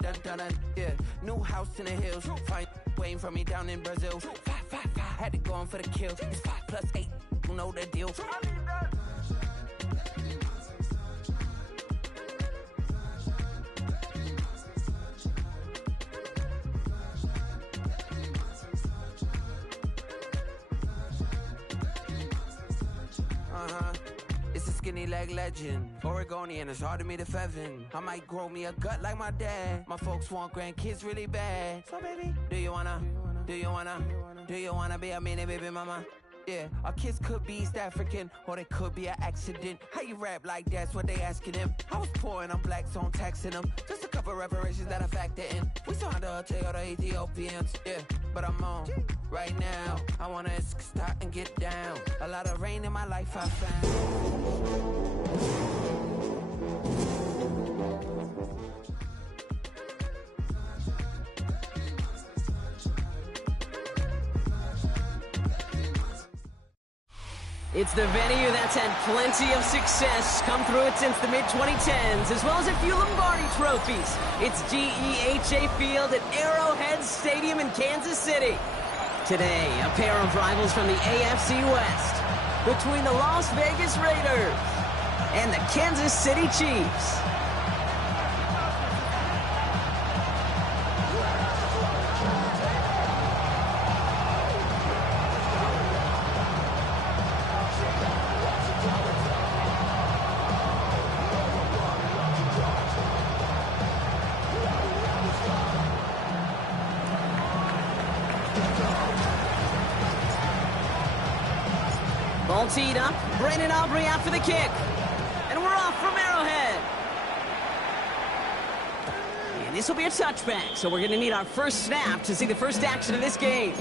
that dun. Yeah, new house in the hills. Fine, waiting for me down in Brazil. 5. Had to go on for the kill. It's 5 + 8. You know the deal. It's a skinny leg legend. Oregonian, it's hard to meet a Fevin. I might grow me a gut like my dad. My folks want grandkids really bad. So baby, do you wanna be a mini baby mama? Yeah, our kids could be East African, or they could be an accident. How you rap like that's what they asking him. I was poor and I'm black, so I'm taxing them. Just a couple reparations that I factor in. We saw the Toyota Ethiopians, yeah, but I'm on right now. I wanna stop and get down. A lot of rain in my life I found. It's the venue that's had plenty of success come through it since the mid-2010s, as well as a few Lombardi trophies. It's GEHA Field at Arrowhead Stadium in Kansas City. Today, a pair of rivals from the AFC West, between the Las Vegas Raiders and the Kansas City Chiefs. Ball teed up, Brandon Aubrey out for the kick. And we're off from Arrowhead. And this will be a touchback, so we're going to need our first snap to see the first action of this game.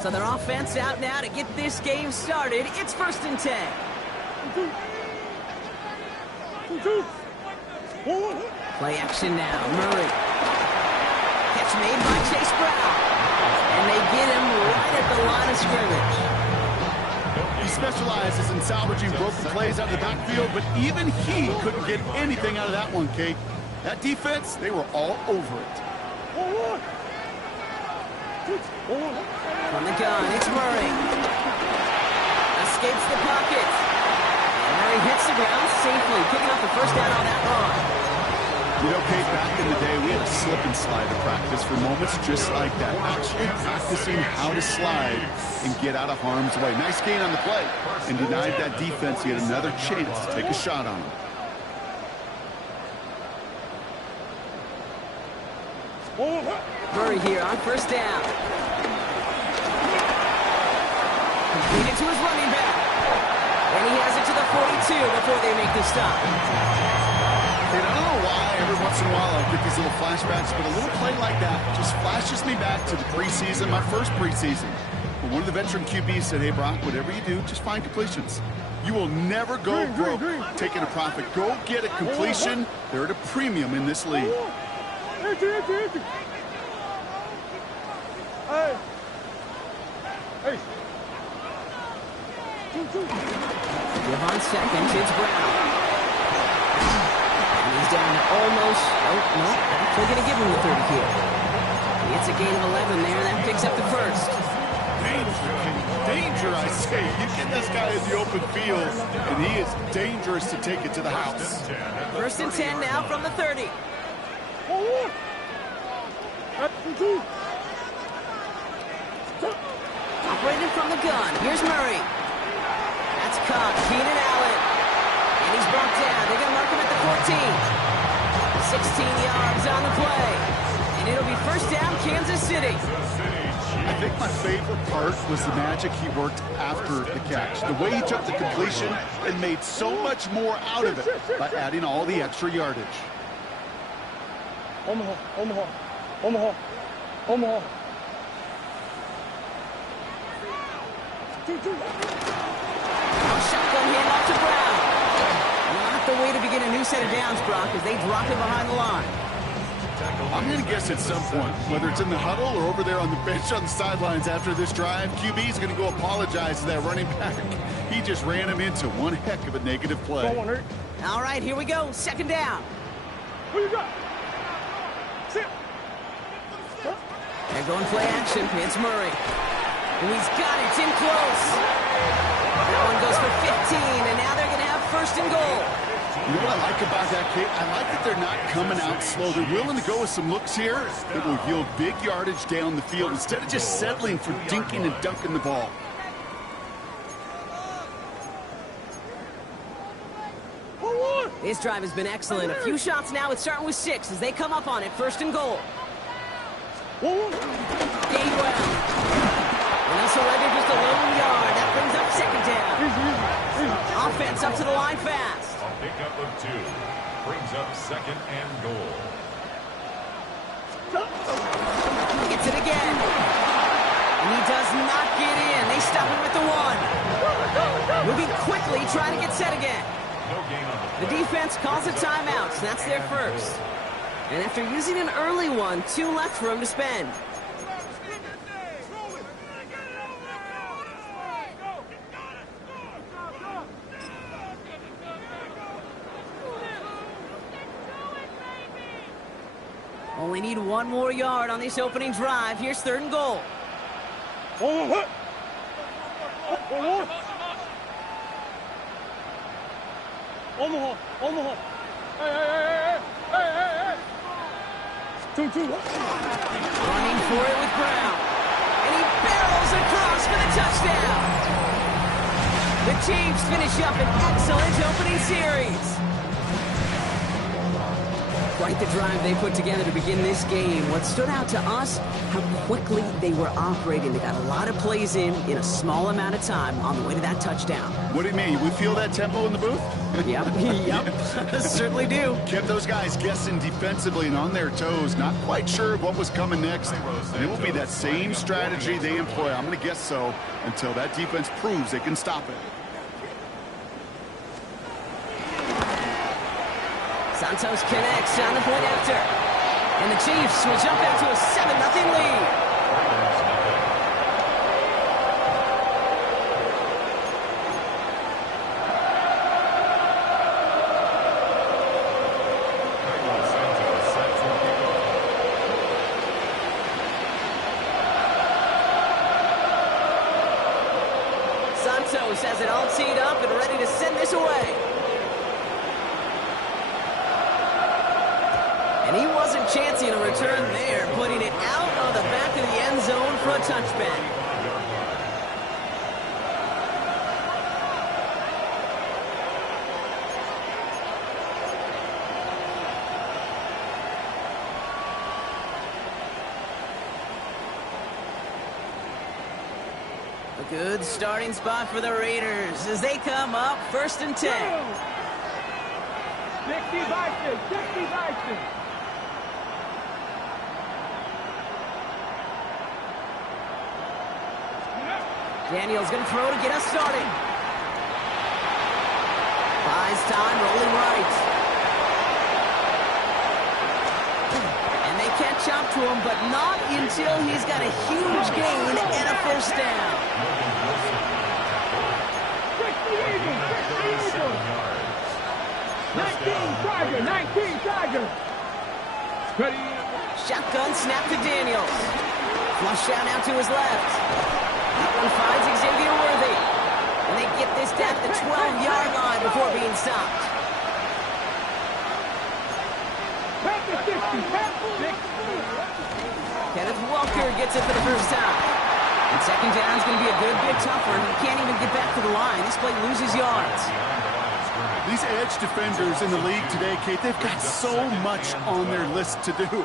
So their offense out now to get this game started. It's 1st and 10. Play action now. Murray. Catch made by Chase Brown. And they get him right at the line of scrimmage. He specializes in salvaging broken plays out of the backfield, but even he couldn't get anything out of that one, Kate. That defense, they were all over it. From the gun, it's Murray. Escapes the pocket. And Murray hits the ground safely, picking up the first down on that run. You know, Kate, back in the day, we had a slip and slide to practice for moments just like that. Actually practicing how to slide and get out of harm's way. Nice gain on the play. And denied that defense. He had another chance to take a shot on him. Murray here on 1st down. Completed to his running back. And he has it to the 42 before they make the stop. I don't know why every once in a while I get these little flashbacks, but a little play like that just flashes me back to the preseason, my first preseason. When one of the veteran QBs said, hey, Brock, whatever you do, just find completions. You will never go broke taking a profit. Go get a completion. They're at a premium in this league. Give on seconds, it's Brown. He's down to almost, no, actually going to give him the 30 here. It's a gain of 11 there, that picks up the first. Danger, I say. You get this guy in the open field, and he is dangerous to take it to the house. 1st and 10 now from the 30. Operating from the gun, here's Murray. That's caught, Keenan Allen. And he's brought down, they're going to mark him at the 14. 16 yards on the play. And it'll be 1st down, Kansas City. I think my favorite part was the magic he worked after the catch. The way he took the completion and made so much more out of it by adding all the extra yardage. Omaha. Shotgun handoff to Brown. Not the way to begin a new set of downs, Brock, as they drop it behind the line. I'm going to guess at some point, whether it's in the huddle or over there on the bench on the sidelines after this drive, QB is going to go apologize to that running back. He just ran him into one heck of a negative play. All right, here we go. Second down. Who you got? They're going play action. It's Murray. And he's got it. It's in close. That one goes for 15, and now they're going to have first and goal. You know what I like about that, Kate? I like that they're not coming out slow. They're willing to go with some looks here that will yield big yardage down the field instead of just settling for dinking and dunking the ball. This drive has been excellent. A few shots now. It's starting with 6 as they come up on it. First and goal. Gainwell. And they'll surrender just a lone yard. That brings up second down. Offense up to the line fast. A pickup of 2 brings up second and goal. Gets it again. And he does not get in. They stop him at the 1. Moving quickly, trying to get set again. No gain on The defense calls a timeout, so that's their first. And after using an early one, 2 left for him to spend. Only need 1 more yard on this opening drive. Here's third and goal. Omaha. Hey. Two. Running for it with Brown. And he barrels across for the touchdown. The Chiefs finish up an excellent opening series. Quite the drive they put together to begin this game. What stood out to us, how quickly they were operating. They got a lot of plays in a small amount of time on the way to that touchdown. What do you mean? We feel that tempo in the booth? Yep. Certainly do. Kept those guys guessing defensively and on their toes, not quite sure what was coming next. And it will be that same strategy they employ, I'm going to guess so, until that defense proves they can stop it. Santos connects on the point after. And the Chiefs will jump out to a 7-0 lead. Santos has it all teed up and ready to send this away. And he wasn't chancing a return there, putting it out of the back of the end zone for a touchback. A good starting spot for the Raiders as they come up first and 10. 60. Daniel's going to throw to get us started. Buys time, rolling right. And they catch up to him, but not until he's got a huge gain and a first down. 19 Tiger. Ready. Shotgun snap to Daniels. Flush out now to his left. That one finds Xavier Worthy. And they get this down to the 12-yard line before being stopped. Kenneth Walker gets it for the first time. And second down is going to be a good bit tougher. He can't even get back to the line. This play loses yards. These edge defenders in the league today, Kate, they've got so much on their list to do.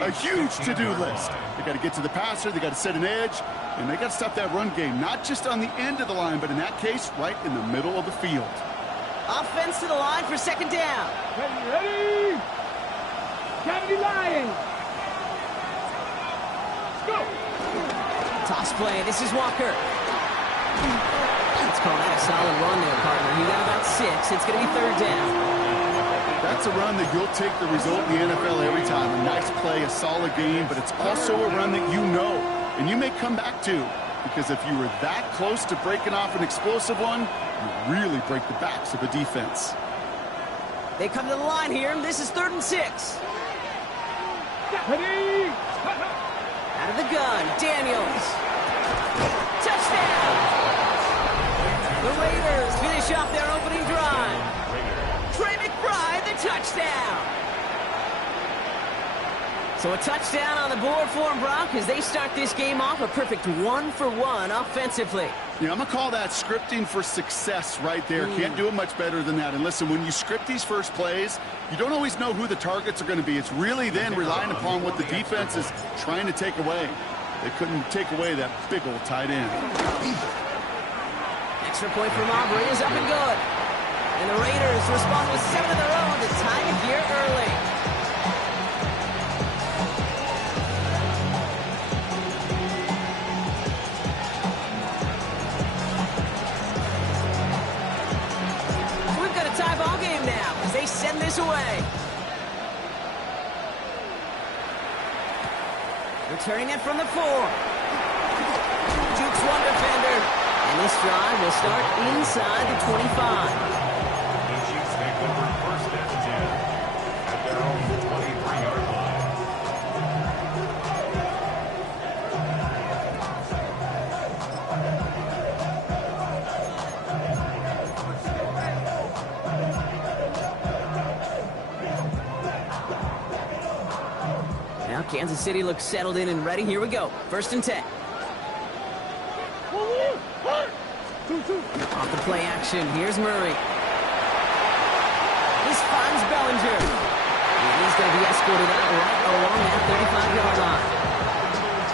A huge to-do list. They got to get to the passer, they got to set an edge, and they got to stop that run game, not just on the end of the line, but in that case, right in the middle of the field. Offense to the line for second down. Ready. Kennedy Lions. Let's go. Toss play. This is Walker. Let's call that a solid run there, partner. He got about 6. It's going to be 3rd down. That's a run that you'll take the result in the NFL every time. A nice play, a solid game, but it's also a run that you know and you may come back to, because if you were that close to breaking off an explosive one, you really break the backs of a defense. They come to the line here. This is 3rd and 6. Ready? Out of the gun, Daniels. Touchdown! The Raiders finish off their opening drive. Trey McBride, the touchdown! So a touchdown on the board for them, Brock, as they start this game off a perfect 1-for-1 offensively. Yeah, I'm going to call that scripting for success right there. Can't do it much better than that. And listen, when you script these first plays, you don't always know who the targets are going to be. It's really then relying upon what the defense is trying to take away. They couldn't take away that big old tight end. Extra point from Aubrey is up and good. And the Raiders respond with 7 of their own to tie it here early. We've got a tie ball game now as they send this away. Returning it from the 4. Jukes one defender. And this drive will start inside the 25. The Chiefs take over 1st and 10 at their own 23-yard Now Kansas City looks settled in and ready. Here we go. 1st and 10. Off the play action, here's Murray. This finds Bellinger. And he's going to be escorted out right along that 35-yard line.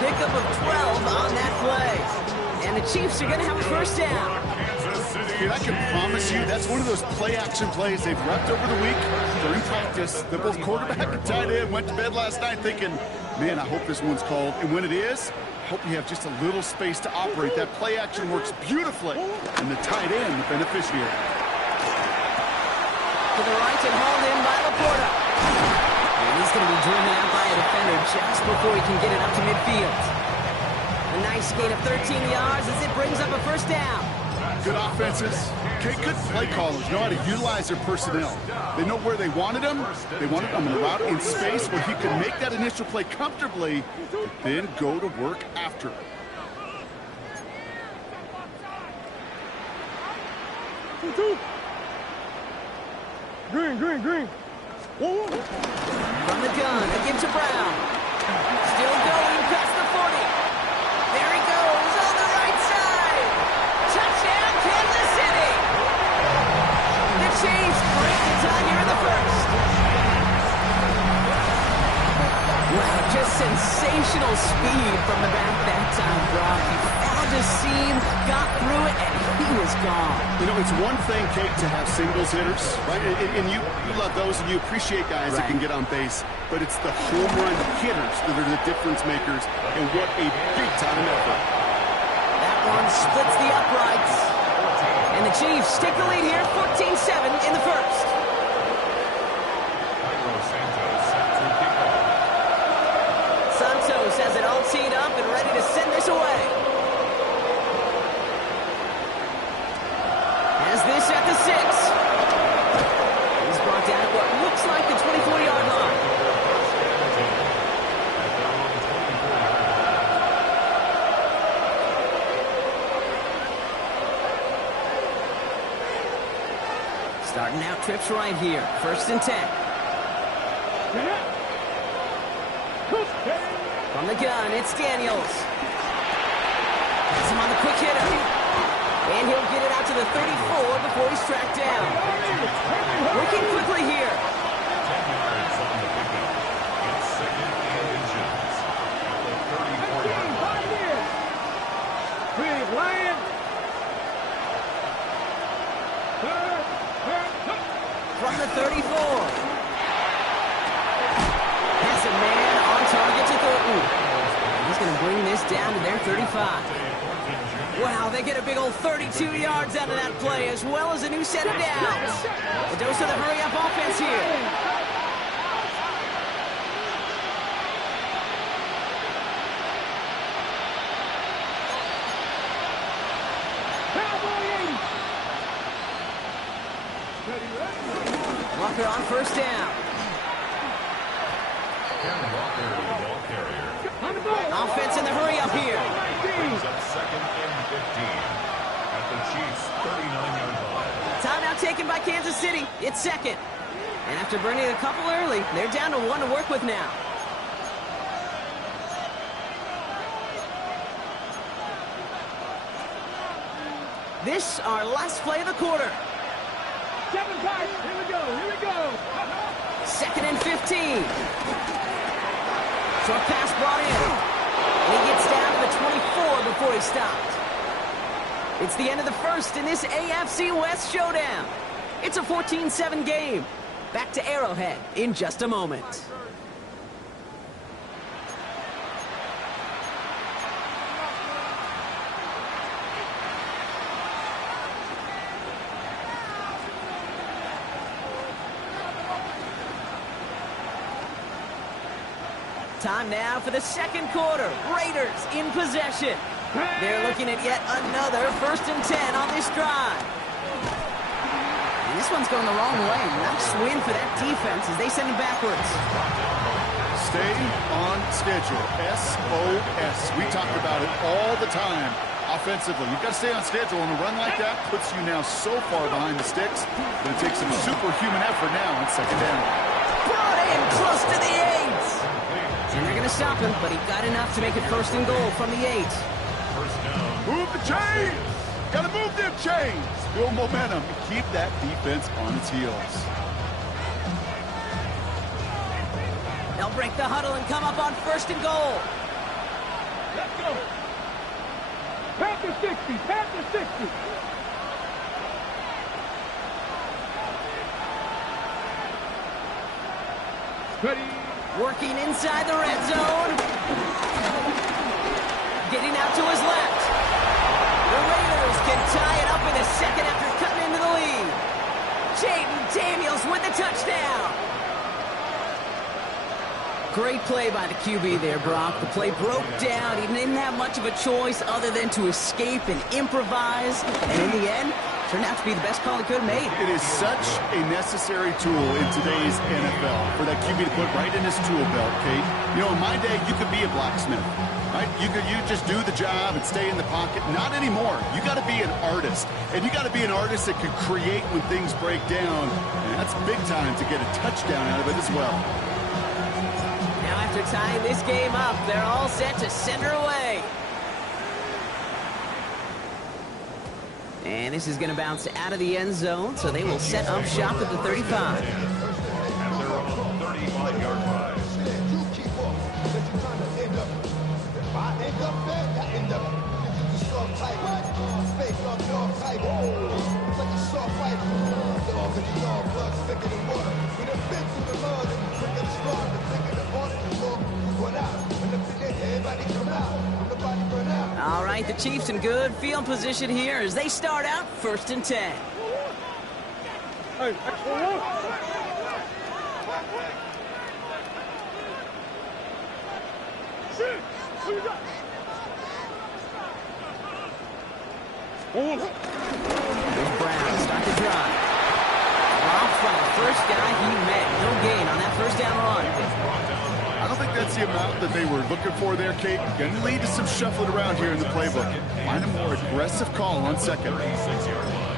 Pickup of 12 on that play. And the Chiefs are going to have a 1st down. Dude, I can promise you that's one of those play-action plays they've repped over the week during practice. The both quarterback and tight end went to bed last night thinking, man, I hope this one's called. And when it is, I hope you have just a little space to operate. That play action works beautifully, and the tight end, the beneficiary. To the right and hauled in by Laporta. And he's going to be driven out by a defender just before he can get it up to midfield. A nice gain of 13 yards as it brings up a 1st down. Good offenses. Okay, good play callers know how to utilize their personnel. They know where they wanted them. They wanted them in a route in space where he could make that initial play comfortably, then go to work after. Green. From the gun, they give to Brown. Still going past the 40. There he goes on the right side. Touchdown, Kansas City. The Chiefs break the tie here in the 1st. Wow, just sensational speed from the back that time, Brock. He found a seam, got through it, and he was gone. You know, it's one thing, Kate, to have singles hitters, right? And you love those, and you appreciate guys that can get on base. But it's the home run hitters that are the difference makers, and what a big-time effort. That one splits the uprights. And the Chiefs take the lead here, 14-7 in the 1st. Santos has it all teed up and ready to send this away. Has this at the 6. He's brought down at what looks like the 24-yard line. Starting out trips right here. 1st and 10. From the gun, it's Daniels. Has him on the quick hitter. And he'll get it out to the 34 before he's tracked down. Working quickly here. 10 yards on the pickup. It's 2nd and inches at the 34-yard line. Big Lion. From the 34. Has a man on target to Thornton. He's going to bring this down to their 35. Wow, they get a big old 32 yards out of that play, as well as a new set of downs. A dose of the hurry-up offense here. Walker on first down. Karen Walker, the ball carrier. Offense in the hurry-up here. Brings up 2nd and 15 at the Chiefs' 39-yard line. Timeout taken by Kansas City. It's second. And after burning a couple early, they're down to 1 to work with now. This our last play of the quarter. 7-5. Here we go. Here we go. 2nd and 15. Short pass brought in. And he gets down to the 24 before he stopped. It's the end of the first in this AFC West showdown. It's a 14-7 game. Back to Arrowhead in just a moment. Time now for the second quarter. Raiders in possession. They're looking at yet another 1st and 10 on this drive. And this one's going the wrong way. Nice win for that defense as they send it backwards. Stay on schedule. SOS. We talk about it all the time. Offensively, you've got to stay on schedule, and a run like that puts you now so far behind the sticks that it takes some superhuman effort now on 2nd down. Brought in close to the 8. And they're going to stop him, but he got enough to make it 1st and goal from the 8. First down. Move the chains! Got to move them chains! Build momentum and keep that defense on its heels. They'll break the huddle and come up on 1st and goal. Let's go. Pass the 60. Pass the 60. Ready. Working inside the red zone. Getting out to his left. The Raiders can tie it up in a second after cutting into the lead. Jaden Daniels with the touchdown. Great play by the QB there, Brock. The play broke down. He didn't have much of a choice other than to escape and improvise. And in the end, turned out to be the best call he could have made. It is such a necessary tool in today's NFL for that QB to put right in his tool belt, Kate. You know, in my day, you could be a blacksmith, right? You just do the job and stay in the pocket. Not anymore. You got to be an artist, and you got to be an artist that can create when things break down. And that's big time to get a touchdown out of it as well. Now after tying this game up, they're all set to send her away. And this is going to bounce out of the end zone, so they will set up shop at the 35. And they're on the 35-yard line. All right, the Chiefs in good field position here as they start out 1st and 10. Hey, Brown start the drive. Drops by the first guy he met. No gain on that 1st down run. I don't think that's the amount that they were looking for there, Kate. Going to lead to some shuffling around here in the playbook. Find a more aggressive call on 2nd. 36-yard line.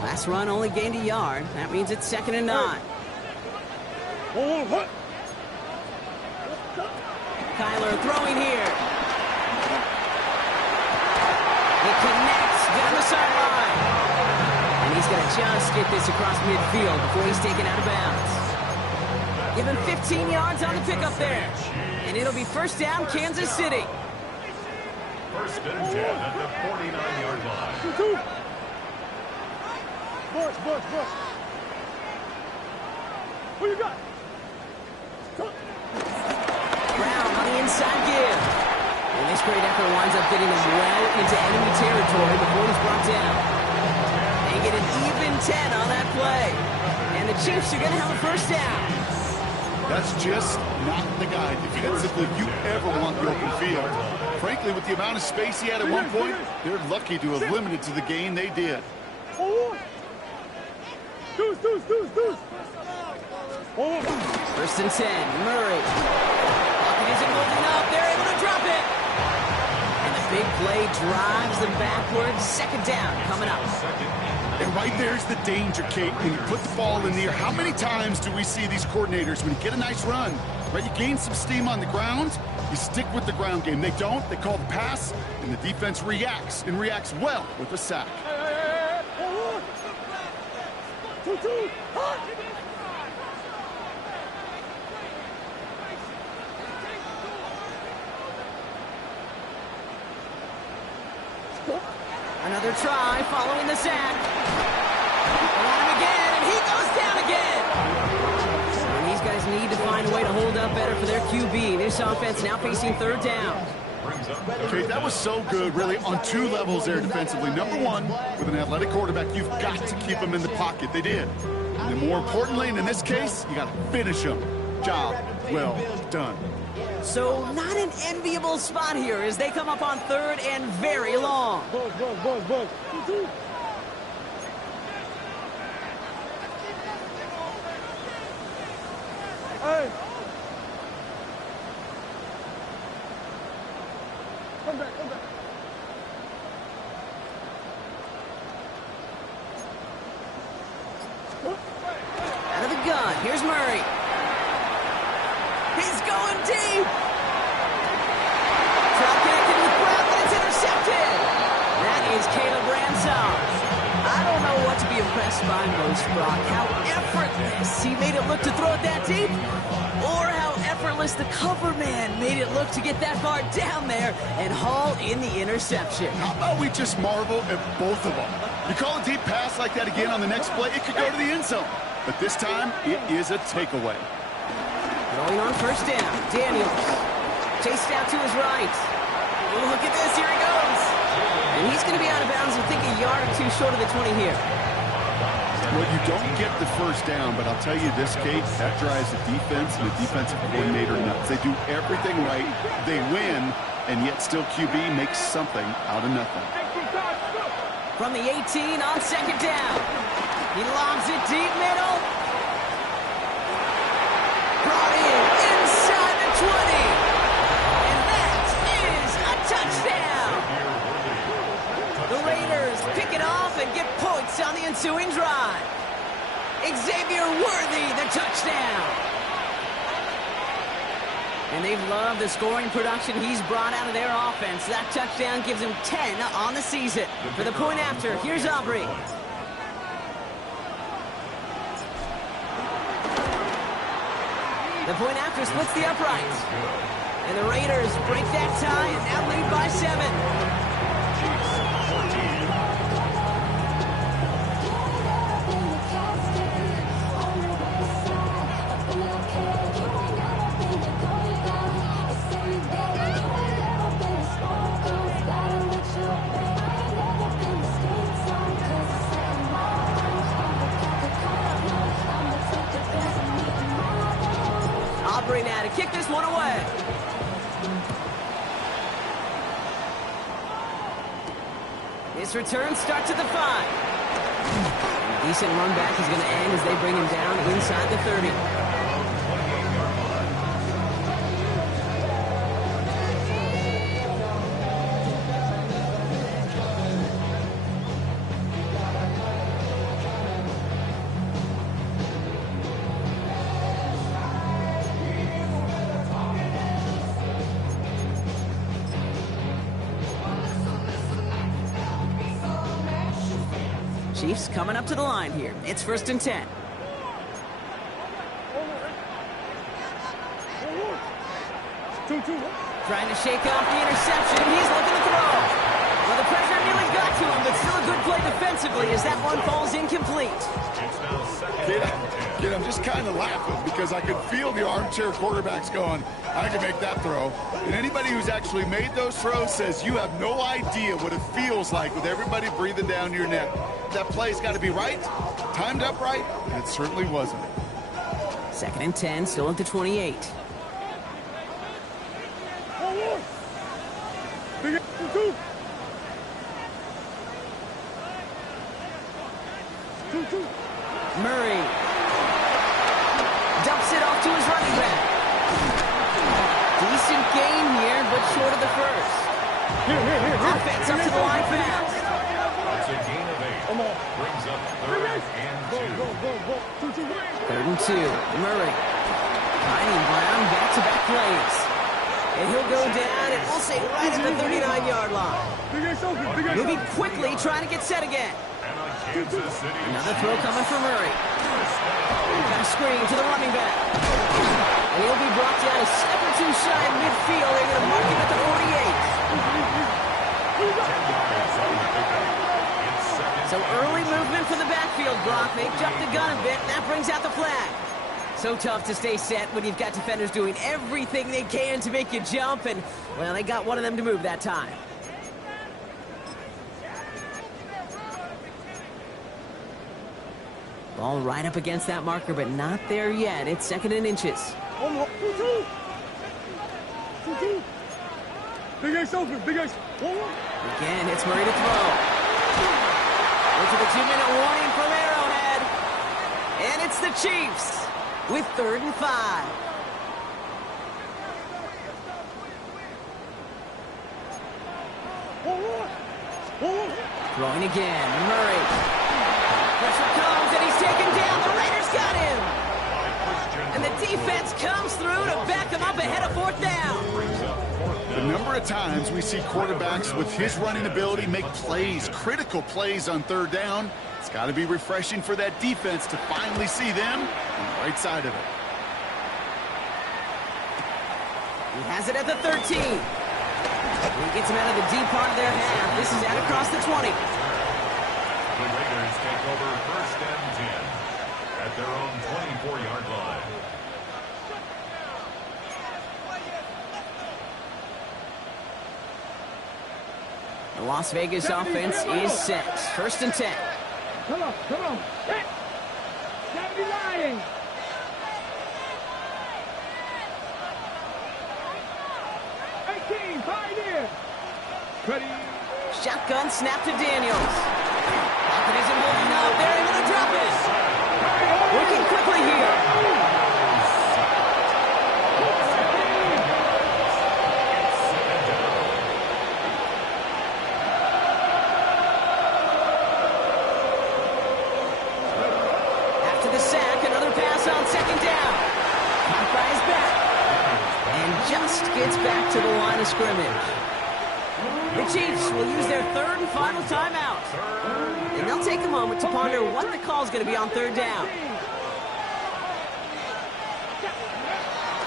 Last run only gained a yard. That means it's 2nd and 9. Kyler throwing here. It connects down the sideline. And he's going to just get this across midfield before he's taken out of bounds. Give him 15 yards on the pickup there. And it'll be 1st down, Kansas City. 1st and 10 at the 49-yard line. Bush. Who you got? inside give. And this great effort winds up getting them well into enemy territory before he's brought down. They get an even 10 on that play. And the Chiefs are going to have a first down. That's just not the guy defensively you ever want the open field. Frankly, with the amount of space he had at one point, they're lucky to have limited to the gain they did. First and 10, Murray. Pocket isn't moving up. They're able to drop it. And the big play drives them backwards. Second down coming up. And right there's the danger, Kate. When you put the ball in the air, how many times do we see these coordinators, when you get a nice run, right, you gain some steam on the ground, you stick with the ground game. They don't. They call the pass, and the defense reacts, and reacts well with a sack. Another try following the sack. On him again, and he goes down again. And these guys need to find a way to hold up better for their QB. This offense now facing third down. Okay, that was so good, really, on two levels there defensively. Number one, with an athletic quarterback, you've got to keep him in the pocket. They did. And then more importantly, in this case, you got to finish him. Job well done. So not an enviable spot here as they come up on third and very long. Hey. Come back. Out of the gun, here's Murray. He's going deep. Drop connected with Brown, but it's intercepted. That is Caleb Ransom. I don't know what to be impressed by most, Brock. How effortless he made it look to throw it that deep, or how effortless the cover man made it look to get that far down there and haul in the interception. How about we just marvel at both of them? You call a deep pass like that again on the next play, it could go to the end zone. But this time, it is a takeaway. Going on first down, Daniels. Chased out to his right. Oh, look at this, here he goes. And he's going to be out of bounds, I think, a yard or two short of the 20 here. Well, you don't get the first down, but I'll tell you this, Kate, that drives the defense and the defensive coordinator nuts. They do everything right, they win, and yet still QB makes something out of nothing. From the 18 on second down. He lobs it deep middle. Brought in inside the 20. And that is a touchdown. The Raiders pick it off and get points on the ensuing drive. Xavier Worthy, the touchdown. And they've loved the scoring production he's brought out of their offense. That touchdown gives him 10 on the season. For the point after, here's Aubrey. The point after splits the uprights. And the Raiders break that tie and now lead by 7. Aubrey now to kick this one away. This return starts at the 5. A decent run back is going to end as they bring him down inside the 30. Chiefs coming up to the line here. It's first and 10. Trying to shake off the interception. He's looking to throw. Well, the pressure nearly got to him, but still a good play defensively as that one falls incomplete. kid, I'm just kind of laughing because I could feel the armchair quarterbacks going, I can make that throw. And anybody who's actually made those throws says you have no idea what it feels like with everybody breathing down your neck. That play's got to be right, timed up right, and it certainly wasn't. 2nd and 10, still at the 28. Murray dumps it off to his running back. Decent gain here, but short of the first. Offense up to the line fast. That's a gain of 8. Brings up 3rd and 2. 3rd and 2. Murray finding Brown back-to-back plays. And he'll go down, and we'll say right at the 39-yard line. Moving quickly, trying to get set again. And a Kansas City. Another throw coming from Murray. Got a screen to the running back. And he'll be brought down a step or two shy in midfield. They're going to mark him at the 48. So early movement for the backfield, Brock. They jumped the gun a bit, and that brings out the flag. So tough to stay set when you've got defenders doing everything they can to make you jump, and, well, they got one of them to move that time. Ball right up against that marker, but not there yet. It's 2nd and inches. Big X open, Big X. Again, it's Murray to throw. Into the 2-minute warning from Arrowhead. And it's the Chiefs with 3rd and 5. Throwing again, Murray. Pressure comes, and he's taken down. The Raiders got him. And the defense comes through to back him up ahead of 4th down. The number of times we see quarterbacks with his running ability make plays, critical plays on 3rd down, it's got to be refreshing for that defense to finally see them on the right side of it. He has it at the 13. He gets him out of the deep part of their half. This is out across the 20. The Raiders take over 1st and 10 at their own 24-yard line. The Las Vegas offense is set. 1st and 10. Come on. Hit. 79. Ready. Shotgun snap to Daniels. Pocket isn't holding up. They're able to drop it. Working quickly here. After the sack, another pass on 2nd down. Caught by his back. And just gets back to the line of scrimmage. The Chiefs will use their 3rd and final timeout. And they'll take a moment to ponder what the call is going to be on 3rd down.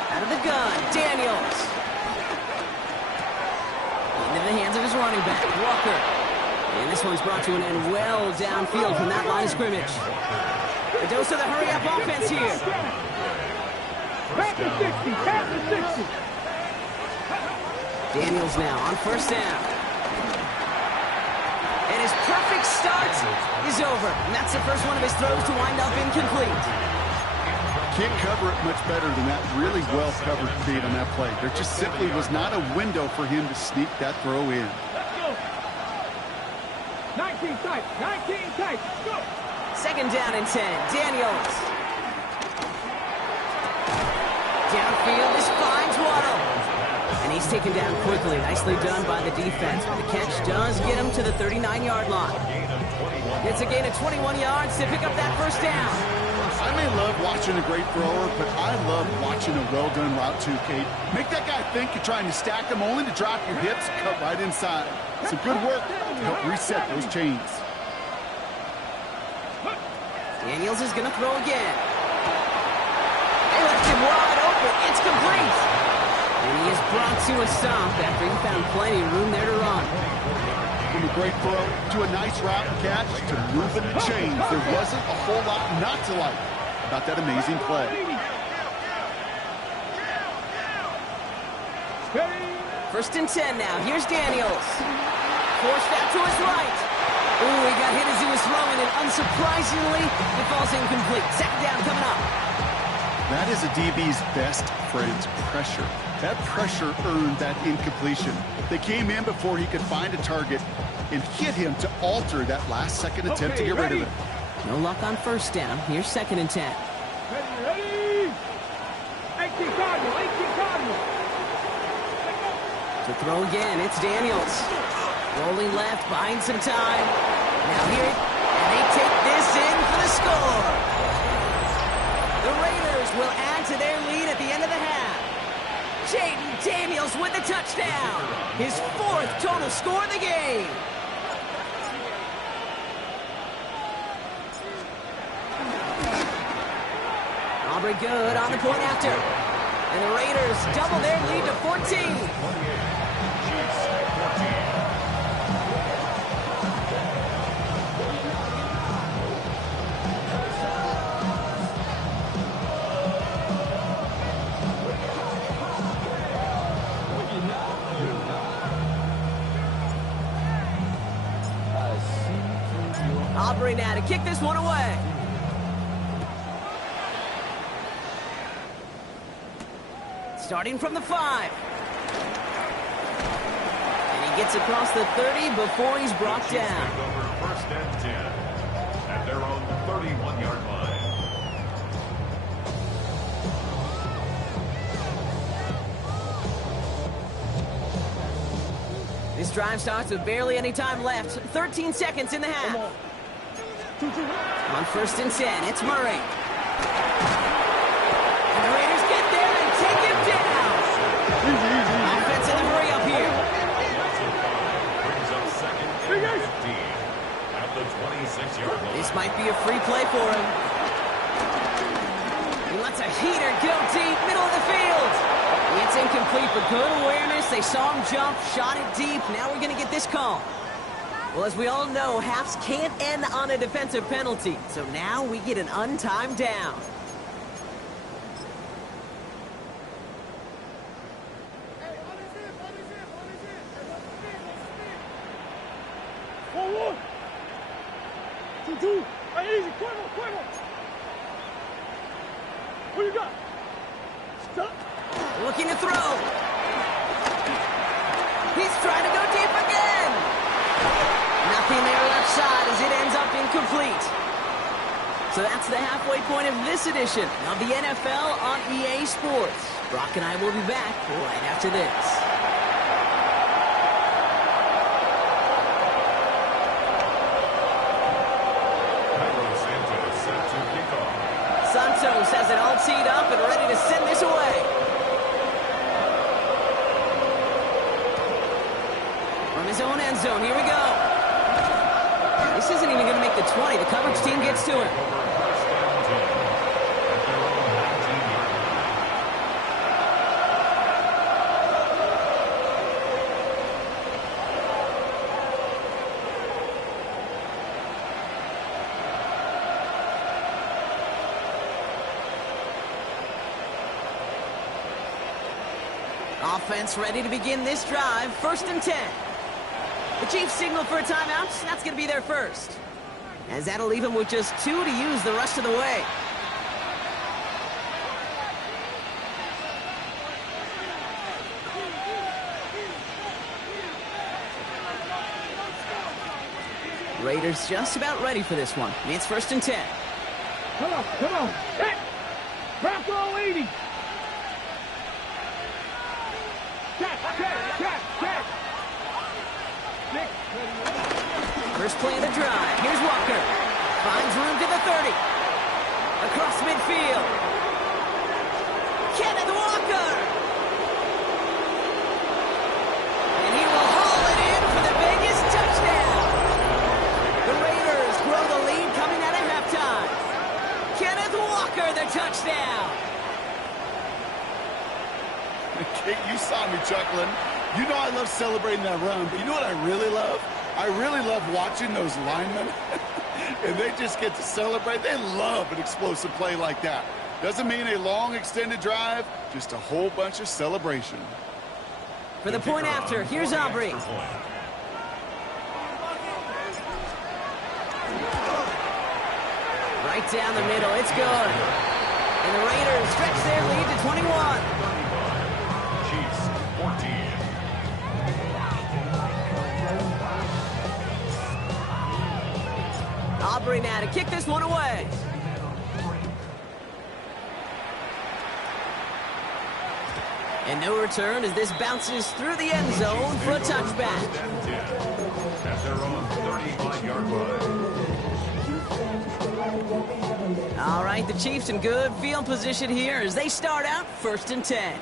Out of the gun, Daniels. Into the hands of his running back, Walker. And this one's brought to an end well downfield from that line of scrimmage. A dose of the hurry-up offense here. Back to 60. Daniels now on 1st down. And his perfect start is over. And that's the first one of his throws to wind up incomplete. Can't cover it much better than that really well-covered feed on that play. There just simply was not a window for him to sneak that throw in. Let's go. 19 tight. Go. 2nd down and 10. Daniels. Downfield, this finds Waddle. And he's taken down quickly. Nicely done by the defense. But the catch does get him to the 39-yard line. It's a gain of 21 yards to pick up that 1st down. I may love watching a great thrower, but I love watching a well-done route too, Kate. Make that guy think you're trying to stack him only to drop your hips, cut right inside. Some good work to help reset those chains. Daniels is going to throw again. They left him wide open. It's complete. And he is brought to a stop after he found plenty of room there to run. From a great throw to a nice route and catch to moving the chains, there wasn't a whole lot not to like. about that amazing play. First and 10 now. Here's Daniels. Forced out to his right. Ooh, he got hit as he was throwing, and unsurprisingly, it falls incomplete. Second down coming up. That is a DB's best friend, pressure. That pressure earned that incompletion. They came in before he could find a target and hit him to alter that last-second attempt to get rid of it. No luck on first down. Here's second and 10. Ready. 18 Cardinal. To throw again, it's Daniels. Rolling left, buying some time. Now here, and they take this in for the score. The Raiders will add to their lead at the end of the half. Jayden Daniels with the touchdown. His 4th total score of the game. Aubrey good on the point after. And the Raiders double their lead to 14. Aubrey now to kick this one away. Starting from the 5. And he gets across the 30 before he's brought down. Over first and 10 at their own 31-yard line. This drive starts with barely any time left. 13 seconds in the half. On first and 10, it's Murray. And the Raiders get there and take him down. Offense in the hurry up here. Brings up second and 15 at the 26-yard line. This might be a free play for him. He lets a heater go deep, middle of the field. It's incomplete, but good awareness. They saw him jump, shot it deep. Now we're going to get this call. Well, as we all know, halves can't end on a defensive penalty. So now we get an untimed down. Forward. 2-2. Hey, easy. Cuervo. What you got? Stop. Looking to throw. He's trying to go deep again. Nothing there left side as it ends up incomplete. So that's the halfway point of this edition of the NFL on EA Sports. Brock and I will be back right after this. Santos set to kick off. Santos has it all teed up and ready to send this away. From his own end zone, here we go. This isn't even going to make the 20. The coverage team gets to him. Offense ready to begin this drive. First and 10. The Chiefs signal for a timeout. That's going to be their first. As that'll leave him with just 2 to use the rest of the way. Raiders just about ready for this one. It's first and 10. Come on. Hey! Drop all 80. Catch. First play of the drive. Here's Walker. Finds room to the 30. Across midfield. Kenneth Walker. And he will haul it in for the Vegas touchdown. The Raiders grow the lead coming out of halftime. Kenneth Walker, the touchdown. Kate, you saw me chuckling. You know I love celebrating that run, but you know what I really love? I really love watching those linemen. and they just get to celebrate. They love an explosive play like that. Doesn't mean a long extended drive, just a whole bunch of celebration. For the point after, here's Aubrey. Right down the middle, it's good. And the Raiders stretch their lead to 21. Chiefs 14. Aubrey now to kick this one away. And no return as this bounces through the end zone for a touchback. At their own 35-yard line. All right, the Chiefs in good field position here as they start out 1st and 10.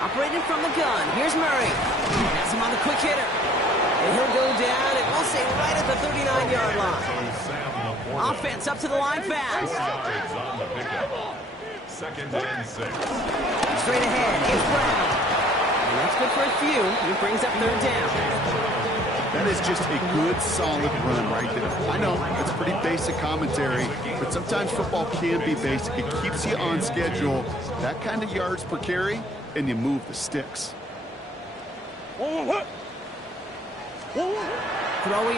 Operating from the gun, here's Murray. Has him on the quick hitter. And he'll go down, and we'll say right at the 39-yard line. Offense up to the line fast. On the pickup. 2nd and 6. Straight ahead, it's Brown. And that's good for a few. He brings up 3rd down. That is just a good, solid run right there. I know, it's pretty basic commentary, but sometimes football can be basic. It keeps you on schedule. That kind of yards per carry, and you move the sticks. Throwing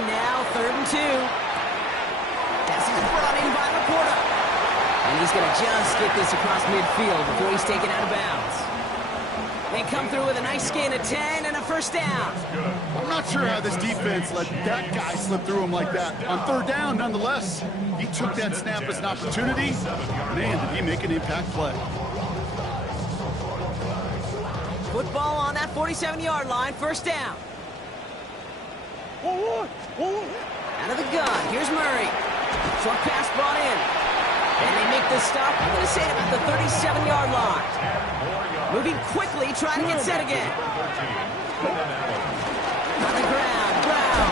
now, 3rd and 2. Pass is brought in by Laporta. And he's going to just get this across midfield before he's taken out of bounds. They come through with a nice gain of 10 and a 1st down. I'm not sure how this defense let that guy slip through him like that. On 3rd down, nonetheless, he took that snap as an opportunity. Man, did he make an impact play. Football on that 47-yard line, 1st down. Out of the gun, here's Murray. Short pass brought in. And they make the stop, I'm going to say about the 37-yard line. Moving quickly, trying to get set again. On the ground, Brown.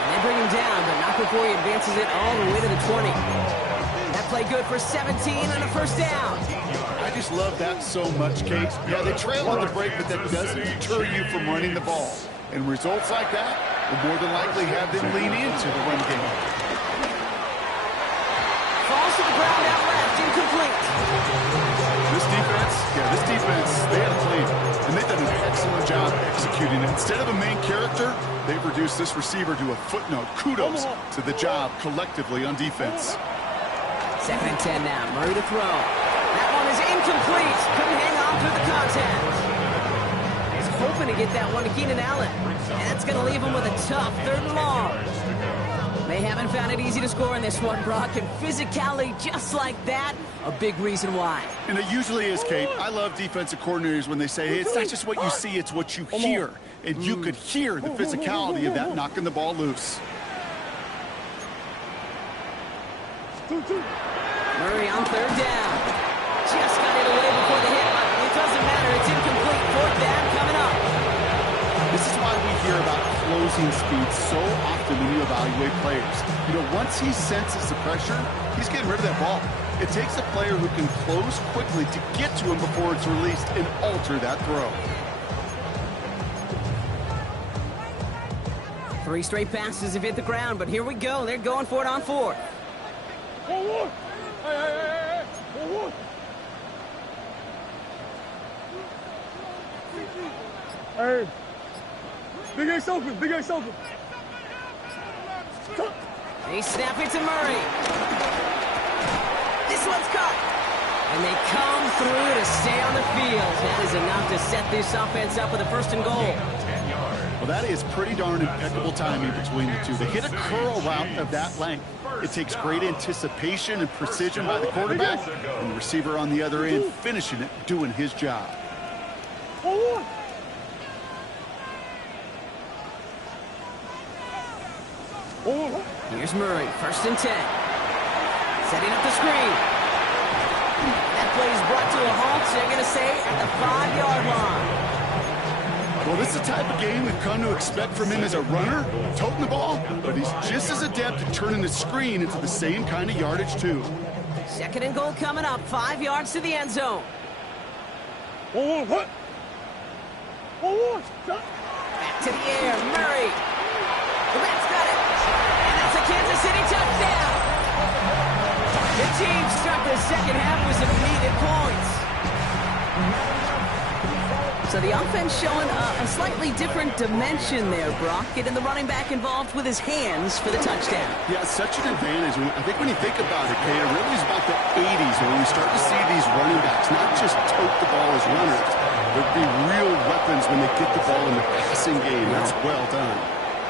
And they bring him down, but not before he advances it all the way to the 20. That play good for 17 and a 1st down. I just love that so much, Kate. Yeah, they trail on the break, but that doesn't deter you from running the ball. And results like that will more than likely have them lean into the run game. Falls to the ground out left, incomplete. This defense, they had a plan, and they've done an excellent job executing it. Instead of a main character, they've reduced this receiver to a footnote. Kudos to the job collectively on defense. 2nd and 10 now, Murray to throw. That one is incomplete. Couldn't hang on through the contact. He's hoping to get that one to Keenan Allen. And that's going to leave him with a tough 3rd and long. They haven't found it easy to score in this one, Brock, and physicality just like that, a big reason why. And it usually is, Kate. I love defensive coordinators when they say, hey, it's not just what you see, it's what you hear. And you could hear the physicality of that knocking the ball loose. Murray on 3rd down. Just got it away before the hit, but it doesn't matter. It's incomplete. 4th down coming up. This is why we hear about closing speed so often when you evaluate players. You know, once he senses the pressure, he's getting rid of that ball. It takes a player who can close quickly to get to him before it's released and alter that throw. 3 straight passes have hit the ground, but here we go. They're going for it on 4th. Hey, Big Ace open, Big Ace open. They snap it to Murray. This one's caught. And they come through to stay on the field. That is enough to set this offense up with a 1st and goal. Well, that is pretty darn impeccable timing between the two. They hit a curl route of that length. It takes great anticipation and precision by the quarterback, and the receiver on the other end finishing it, doing his job. Here's Murray, 1st and 10. Setting up the screen. That play is brought to a halt, so they're going to say at the 5-yard line. Well, this is the type of game we've come to expect from him as a runner, toting the ball, but he's just as adept at turning the screen into the same kind of yardage, too. 2nd and goal coming up, 5 yards to the end zone. Pass Back to the air, Murray. The Mets got it. And that's a Kansas City touchdown. The team struck the second half with some needed points. So the offense showing a slightly different dimension there, Brock. Getting the running back involved with his hands for the touchdown. Yeah, such an advantage. I think when you think about it, Kate, it really is about the 80s when we start to see these running backs not just tote the ball as runners, but be real weapons when they get the ball in the passing game. That's well done.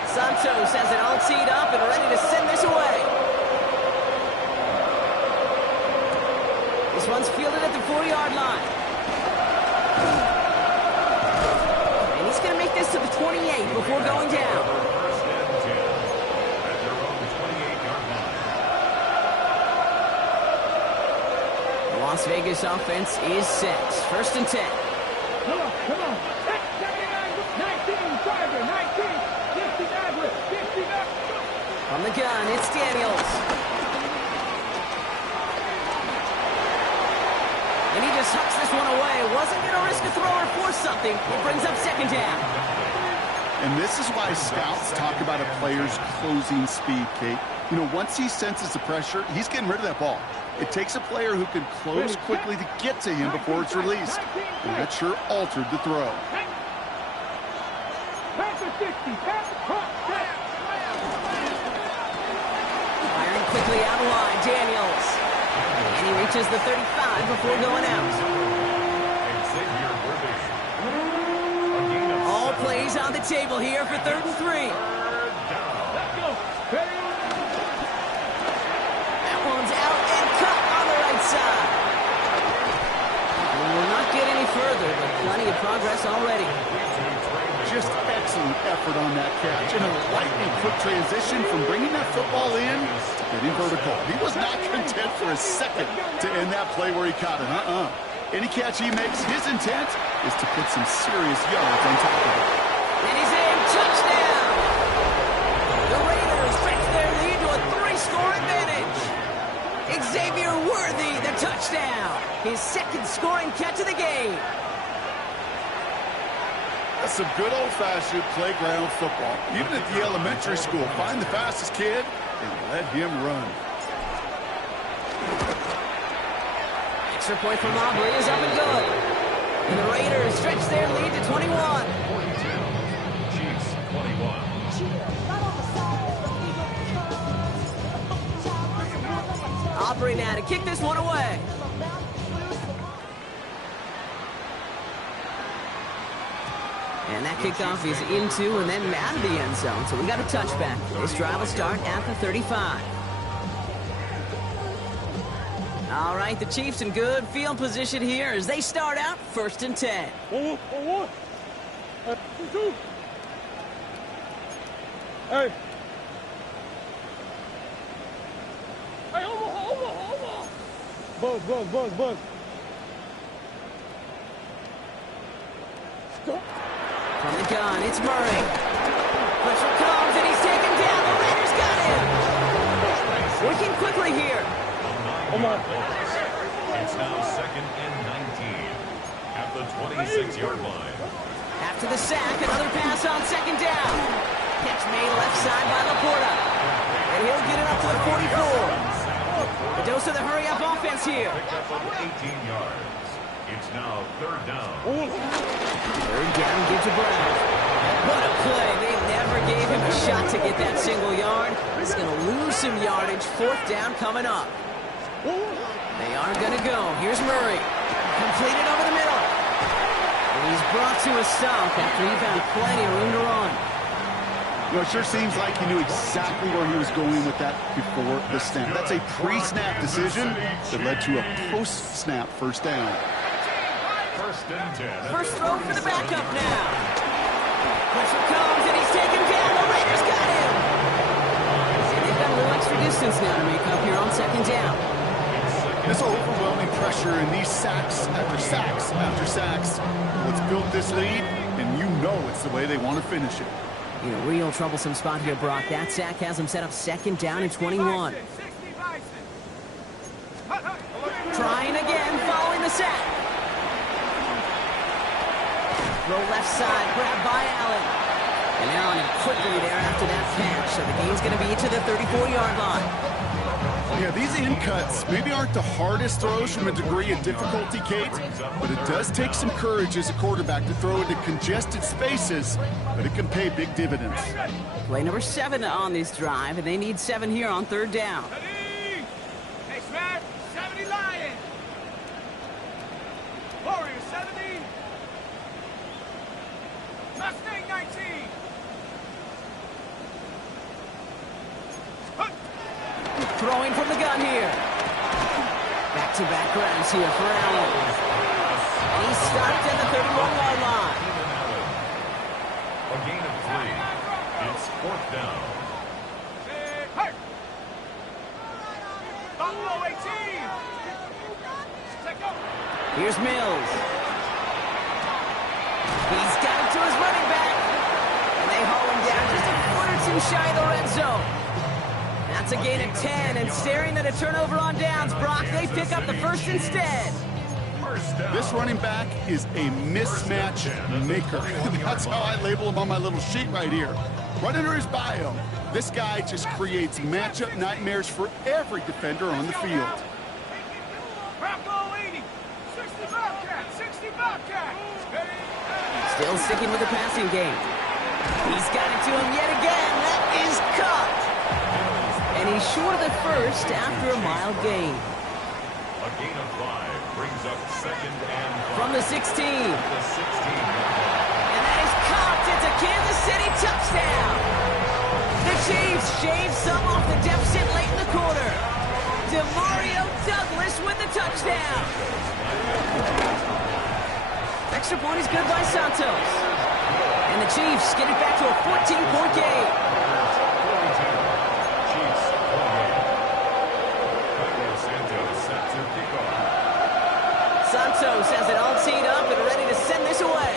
Santos has it all teed up and ready to send this away. This one's fielded at the 40-yard line. And he's going to make this to the 28 before going down. First and 10 at their own 28-yard line. The Las Vegas offense is set. First and 10. Come on, come on. 19, Tiger, 19. 59, 59. From the gun, it's Daniels. And he just hucks this one away. Wasn't going to risk a throw or force something. It brings up second down. And this is why scouts talk about a player's closing speed, Kate. You know, once he senses the pressure, he's getting rid of that ball. It takes a player who can close quickly to get to him before it's released. And that sure altered the throw. Pass the 60. Pass the cross. Firing quickly out of line, Daniels. And he reaches the 35 before going out. Xavier Worthy. A gain of All 7. plays on the table here for 3rd and 3. Third down. Let's go. Ready? That one's out and cut on the right side. We'll not get any further, but plenty of progress already. Just excellent effort on that catch. And a lightning quick transition from bringing that football in to getting vertical. He was not content for a second to end that play where he caught it. Any catch he makes, his intent is to put some serious yards on top of it. And he's in. Touchdown! The Raiders stretch their lead to a 3-score advantage. Xavier Worthy, the touchdown. His second scoring catch of the game. That's some good old-fashioned playground football. Even at the elementary school, find the fastest kid and let him run. Extra point from Aubrey is up and good. And the Raiders stretch their lead to 21. 42. Chiefs 21. Aubrey now to kick this one away. And that kickoff is into and then out of the end zone. So we got a touchback. This drive will start at the 35. All right, the Chiefs in good field position here as they start out 1st and 10. 1. 2. Hey. Hey, over. Buzz. Stop. From the gun, it's Murray. Pressure comes and he's taken down. The Raiders got him. Working quickly here. Come on. It's now 2nd and 19 at the 26-yard line. After the sack, another pass on 2nd down. Catch made left side by Laporta. And he'll get it up to the 44. A dose of the hurry-up offense here. Picked up of 18 yards. It's now 3rd down. 3rd down gives to Brown. What a play. They never gave him a shot to get that single yard. He's going to lose some yardage. 4th down coming up. They are going to go. Here's Murray. Completed over the middle. And he's brought to a stop after he found plenty of room to run. You know, it sure seems like he knew exactly where he was going with that before the snap. That's a pre-snap decision that led to a post-snap 1st down. 1st and 10. First throw for the backup now. Pressure comes and he's taken down. The Raiders got him. And they've got a little extra distance now to make up here on 2nd down. This overwhelming pressure and these sacks after sacks after sacks. Let's build this lead, and you know it's the way they want to finish it. In a real troublesome spot here, Brock. That sack has him set up 2nd down and 21. Trying again following the sack. Throw left side, grabbed by Allen. And they're on him quickly there after that catch. So the game's going to be to the 34-yard line. Yeah, these in cuts maybe aren't the hardest throws from a degree of difficulty, Kate, but it does take some courage as a quarterback to throw into congested spaces, but it can pay big dividends. Play number 7 on this drive, and they need 7 here on 3rd down. Hey, Smack, 70 Lions. Warrior 70. Mustang 19. Throwing from the gun here. Back-to-back runs here for Allen. And he's stopped at the 31-yard line. A gain of 3. It's 4th down. Hey! Buffalo 18. Let go. Here's Mills. He's got it to his running back. And they haul him down just a foot or two shy of the red zone. That's a gain of 10, and staring at a turnover on downs, Brock, they pick up the first instead. This running back is a mismatch maker. That's how I label him on my little sheet right here. Right under his bio, this guy just creates matchup nightmares for every defender on the field. Bronco 80. 60 Bobcat. 60 Bobcat. Still sticking with the passing game. He's got it to him yet again. That is caught. And he's short of the first after a mild gain. A gain of 5 brings up 2nd and 5. From the 16. The 16. And that is caught. It's a Kansas City touchdown. The Chiefs shave some off the deficit late in the quarter. Demario Douglas with the touchdown. Extra point is good by Santos. And the Chiefs get it back to a 14-point game. Santos has it all teed up and ready to send this away.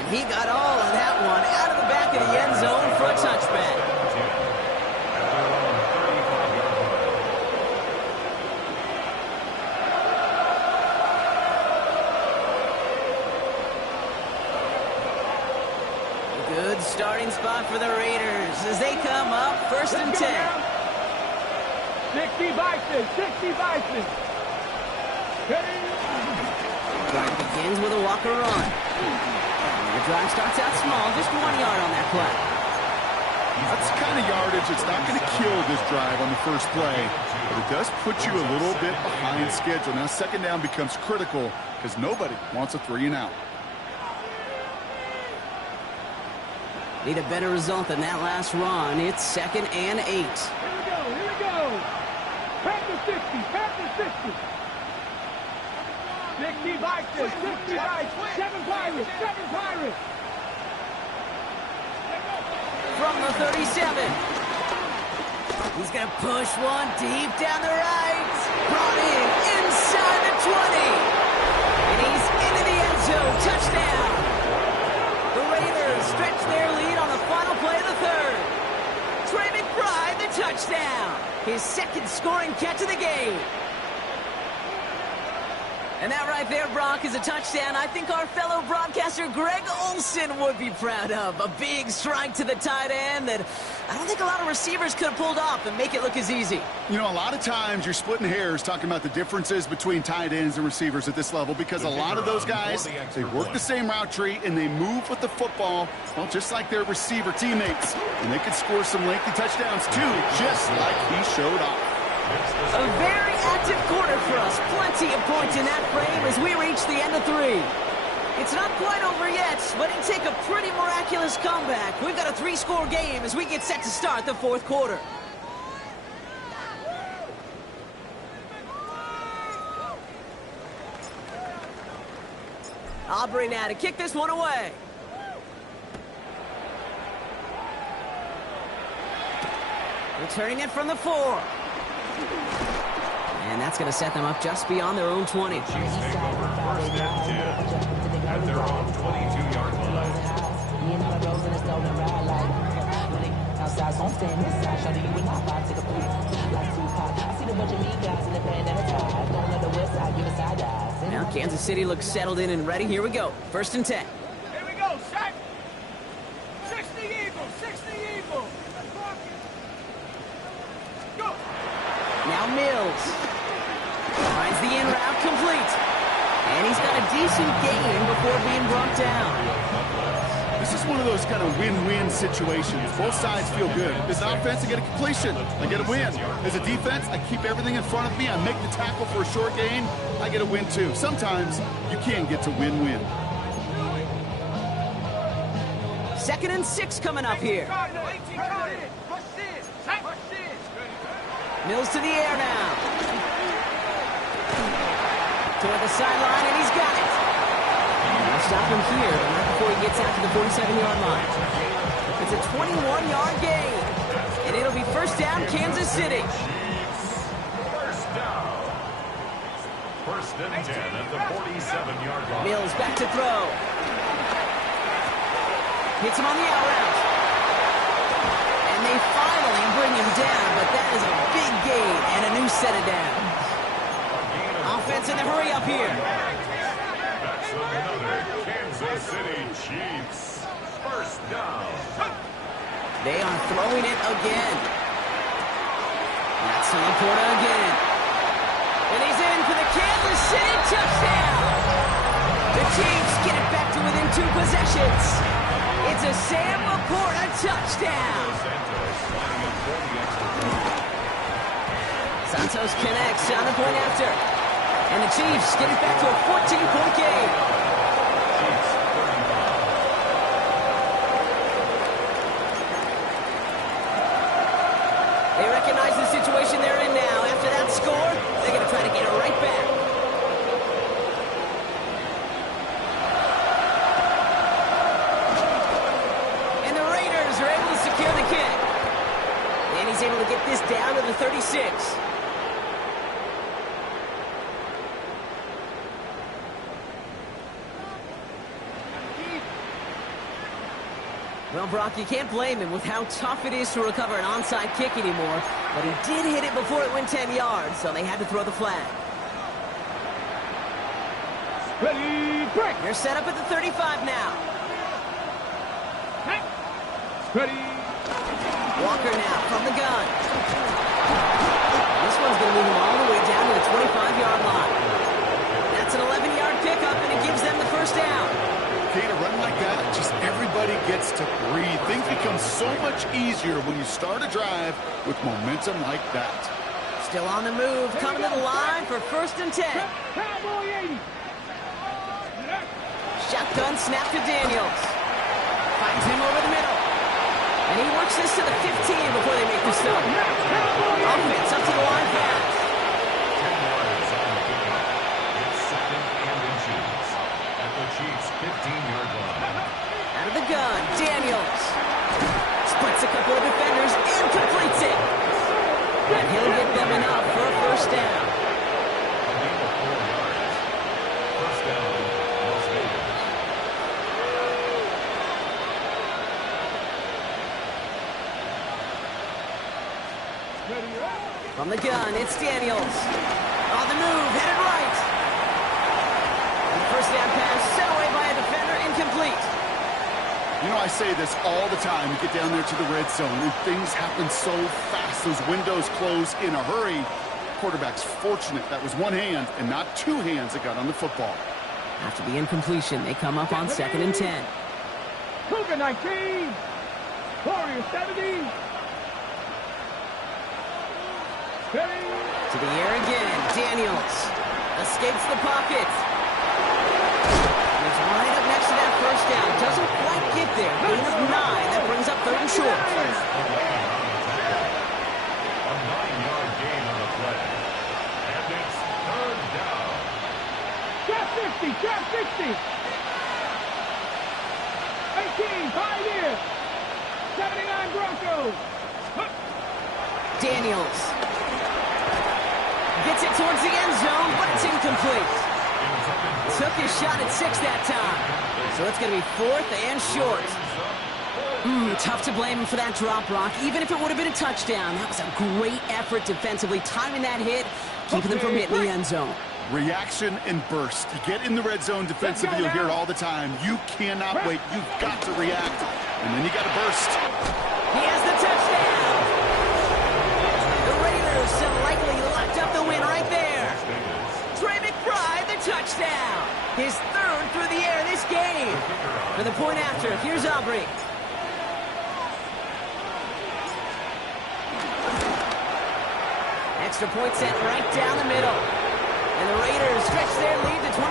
And he got all of that one out of the back of the end zone for a touchback. Good starting spot for the Raiders as they come up 1st and 10. 60 Bison. 60 Bison. Drive begins with a walker run. The drive starts out small, just 1 yard on that play. That's the kind of yardage that's not going to kill this drive on the first play, but it does put you a little bit behind schedule. Now 2nd down becomes critical because nobody wants a 3 and out. Need a better result than that last run. It's 2nd and 8. Here we go. Panther 60. Panther 60. 60 Bison. 60 Bison. 7 Pirates. 7 Pirates. From the 37. He's going to push one deep down the right. Brought in inside the 20. And he's into the end zone. Touchdown. The Raiders stretch their lead on the final play of the 3rd. Trey McBride, the touchdown. His 2nd scoring catch of the game. And that right there, Brock, is a touchdown I think our fellow broadcaster Greg Olsen would be proud of. A big strike to the tight end that I don't think a lot of receivers could have pulled off and make it look as easy. You know, a lot of times you're splitting hairs talking about the differences between tight ends and receivers at this level because a lot of those guys, they work the same route tree and they move with the football, well, just like their receiver teammates. And they can score some lengthy touchdowns, too, just like he showed off. A very active quarter for us. Plenty of points in that frame as we reach the end of 3. It's not quite over yet, but it'd take a pretty miraculous comeback. We've got a 3-score game as we get set to start the 4th quarter. Aubrey now to kick this one away. Returning it from the 4. And that's going to set them up just beyond their own 20. Chiefs take over 1st and 10 at their own 22-yard line. both sides, so I'm staying this side. Shawty, you and I vibe to the beat. Like Tupac, I see the bunch of mean guys in the band and a tie. Don't let the west side give us side eyes. Now Kansas City looks settled in and ready. Here we go. 1st and 10. Here we go, set. 60 Eagles, 60 Eagles. Go. Now Mills. Finds the in route complete. And he's got a decent gain before being brought down. This is one of those kind of win-win situations. Both sides feel good. As an offense, I get a completion. I get a win. As a defense, I keep everything in front of me. I make the tackle for a short gain. I get a win, too. Sometimes you can get to win-win. 2nd and 6 coming up here. Mills to the air now. Toward the sideline, and he's got it. They'll stop him here, but not before he gets out to the 47-yard line. It's a 21-yard gain, and it'll be 1st down, Kansas City. First down. 1st and 10 at the 47-yard line. Mills back to throw. Hits him on the out route. And they finally bring him down, but that is a big gain and a new set of downs. Offense in the hurry up here. That's another Kansas City Chiefs. 1st down. They are throwing it again. That's Laporta again. And he's in for the Kansas City touchdown. The Chiefs get it back to within 2 possessions. It's a Sam Laporta touchdown. Santos connects on the point after. And the Chiefs get it back to a 14-point game. They recognize the situation they're in now. After that score, they're going to try to get it right back. And the Raiders are able to secure the kick. And he's able to get this down to the 36. Well, Brock, you can't blame him with how tough it is to recover an onside kick anymore. But he did hit it before it went 10 yards, so they had to throw the flag. Ready, break. They're set up at the 35 now. Ready. Walker now from the gun. This one's going to move him all the way down to the 25-yard line. That's an 11-yard pickup, and it gives them the 1st down. Okay, to run like that, just everybody gets to breathe. Things become so much easier when you start a drive with momentum like that. Still on the move, coming to the line for 1st and 10. Cowboy 80. Shotgun snap to Daniels. Finds him over the middle. And he works this to the 15 before they make the stop. Offense up to the line pass. 10 yards on the pickup. It's 2nd and inches at the Chiefs' 15-yard line. Out of the gun, Daniels. Splits a couple of defenders and completes it. And he'll get them enough for a 1st down. A gain of 4 yards. 1st down, Las Vegas. From the gun, it's Daniels. On the move, headed right. And the 1st down pass set away by a defender, incomplete. You know, I say this all the time. You get down there to the red zone, and things happen so fast. Those windows close in a hurry. Quarterback's fortunate that was one hand and not 2 hands that got on the football. After the incompletion, they come up on 2nd and 10. Cougar 19. Warrior 70. Ready. To the air again, Daniels escapes the pocket. He's right up next to that 1st down. Doesn't quite get there. Gain of 9. That brings up 3rd and short. A 9-yard gain on the play. And it's 3rd down. Trap 60. Trap 60. 18. Pioneer. 79 Broncos. Daniels gets it towards the end zone, but it's incomplete. Took his shot at 6 that time. So it's going to be 4th and short. Tough to blame him for that drop, Brock. Even if it would have been a touchdown, that was a great effort defensively, timing that hit, keeping them from hitting the end zone. Reaction and burst. You get in the red zone defensively, you'll hear it all the time. You cannot wait. You've got to react, and then you got to burst. He has the touchdown. The Raiders have likely locked up the win right there. Trey McBride, the touchdown. His third through the air this game. For the point after, here's Aubrey. Extra point sent right down the middle. And the Raiders stretch their lead to 21.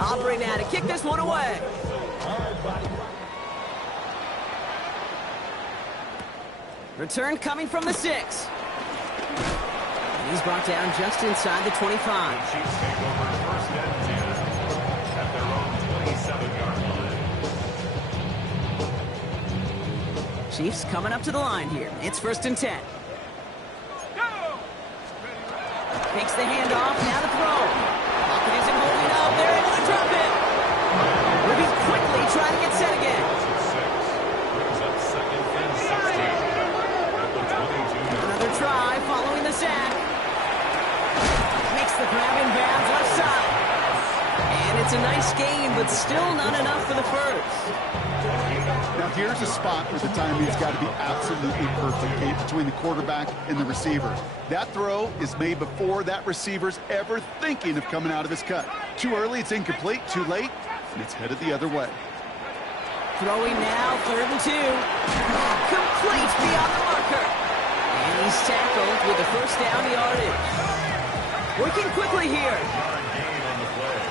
Aubrey now to kick this one away. Return coming from the 6. He's brought down just inside the 25. Chiefs take over first and 10 at their own 27-yard line. Chiefs coming up to the line here. It's first and 10. Takes the handoff, now the throw. Pocket isn't holding up. They're able to drop it. Ruby quickly trying to get set again. Brings up second and 16 at the 22. Another try following the sack. The grab in bounds left side. And it's a nice gain, but still not enough for the first. Now here's a spot where the timing's got to be absolutely perfect, Kate, between the quarterback and the receiver. That throw is made before that receiver's ever thinking of coming out of his cut. Too early, it's incomplete. Too late, and it's headed the other way. Throwing now, 3rd and 2. Complete beyond the marker. And he's tackled with the first down yardage. Working quickly here. Gain on the play.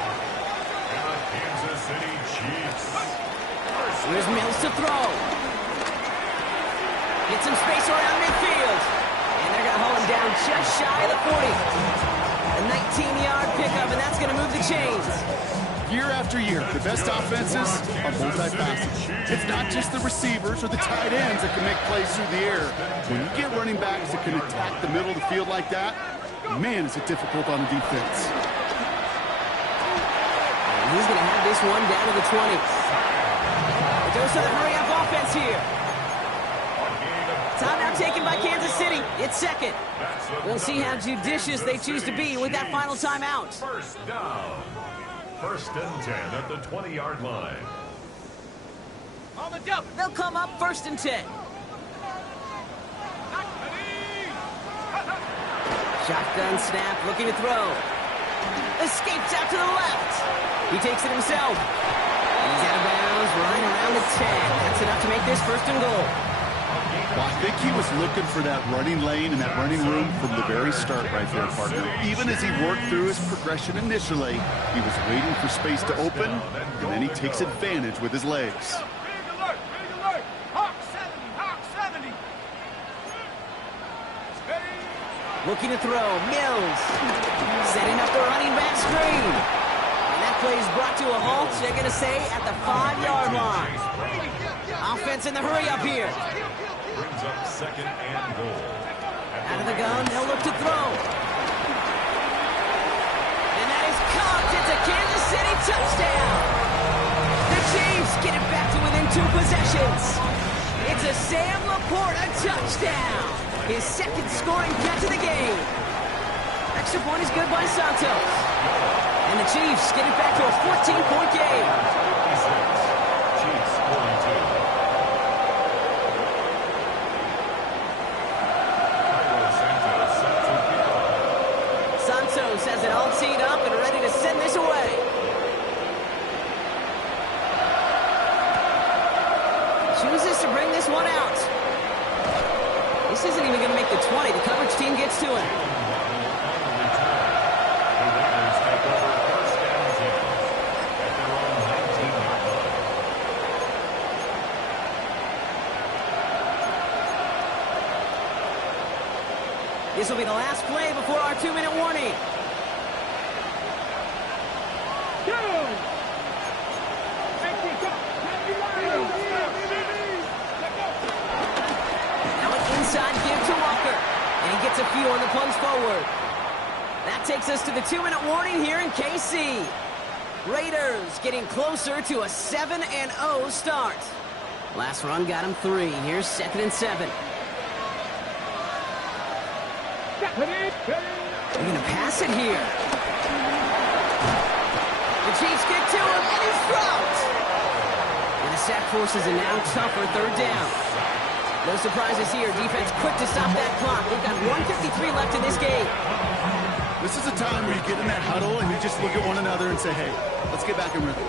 And the Kansas City Chiefs. Here's Mills to throw. Get some space around midfield. And they're going to hold him down just shy of the 40. A 19-yard pickup, and that's going to move the chains. Year after year, the best offenses are multifaceted. It's not just the receivers or the tight ends that can make plays through the air. When you get running backs that can attack the middle of the field like that, man, is it difficult on the defense. And he's going to have this one down to the 20. It goes to the hurry-up offense here. Timeout taken by Kansas City. It's second. We'll see how judicious they choose to be with that final timeout. First down. First and 10 at the 20-yard line. On the jump. They'll come up first and 10. Shotgun snap, looking to throw. Escapes out to the left. He takes it himself. He's out of bounds, right around the 10. That's enough to make this first and goal. Well, I think he was looking for that running lane and that running room from the very start right there, partner. Even as he worked through his progression initially, he was waiting for space to open, and then he takes advantage with his legs. Big alert, big alert. Hawk 70, Hawk 70. Steady. Looking to throw, Mills. Setting up the running back screen. And that play is brought to a halt, they're going to say, at the 5-yard line. Offense in the hurry-up here. Brings up second and goal. Out of the gun, they'll look to throw. And that is caught. It's a Kansas City touchdown. The Chiefs get it back to within 2 possessions. It's a Sam Laporta touchdown. His second scoring catch of the game. Extra point is good by Santos. And the Chiefs get it back to a 14-point game. Chiefs 42. Santos has it all teed up and ready to send this away. Chooses to bring this one out. This isn't even going to make the 20. The coverage team gets to him. This will be the last play before our 2-minute warning. Now an inside give forward. That takes us to the 2-minute warning here in KC. Raiders getting closer to a 7-0 start. Last run got him 3. Here's 2nd and 7. They're going to pass it here. The Chiefs get to him, and he's dropped. And the sack forces a now tougher 3rd down. No surprises here. Defense quick to stop that clock. We've got 1:53 left in this game. This is a time where you get in that huddle and you just look at one another and say, hey, let's get back in rhythm.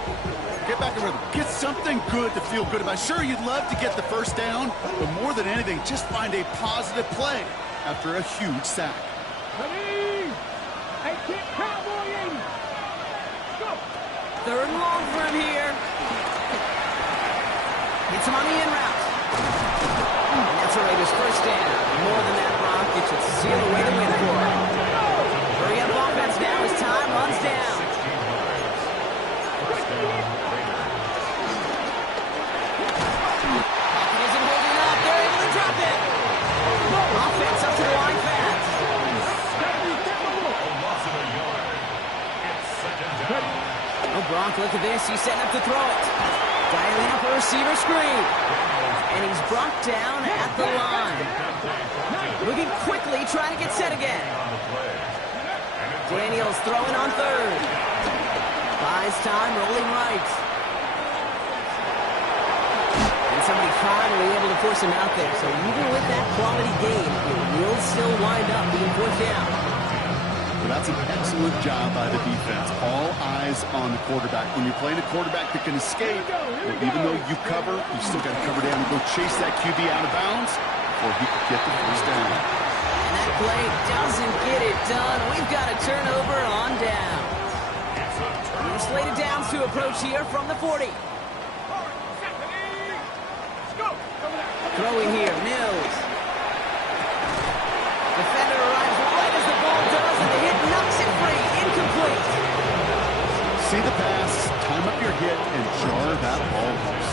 Get back in rhythm. Get something good to feel good about. Sure, you'd love to get the first down, but more than anything, just find a positive play after a huge sack. Third and long for him here. Gets him on the in route. And that's a Raiders first down. More than that, Brock. It should seal away the win for him. Hurry up offense now as time runs down. Pocket isn't holding up. They're able to drop it. Offense up to the line fast. Oh, Brock, look at this. He's setting up to throw it. Dialing up a receiver screen. And he's brought down at the line. Moving quickly, trying to get set again. Daniels throwing on 3rd. Buys time, rolling right. And somebody finally able to force him out there. So even with that quality game, it will still wind up being 4th down. Well, that's an excellent job by the defense. All eyes on the quarterback. When you're playing a quarterback that can escape, well, even though you cover, you still got to cover down and go chase that QB out of bounds before he could get the first down. And that play doesn't get it done. We've got a turnover on down. We're slated downs to approach here from the 40. Throwing here, Mills. Defender arrives right as the ball does, and the hit knocks it free. Incomplete. See the pass, time up your hit, and jar that ball loose.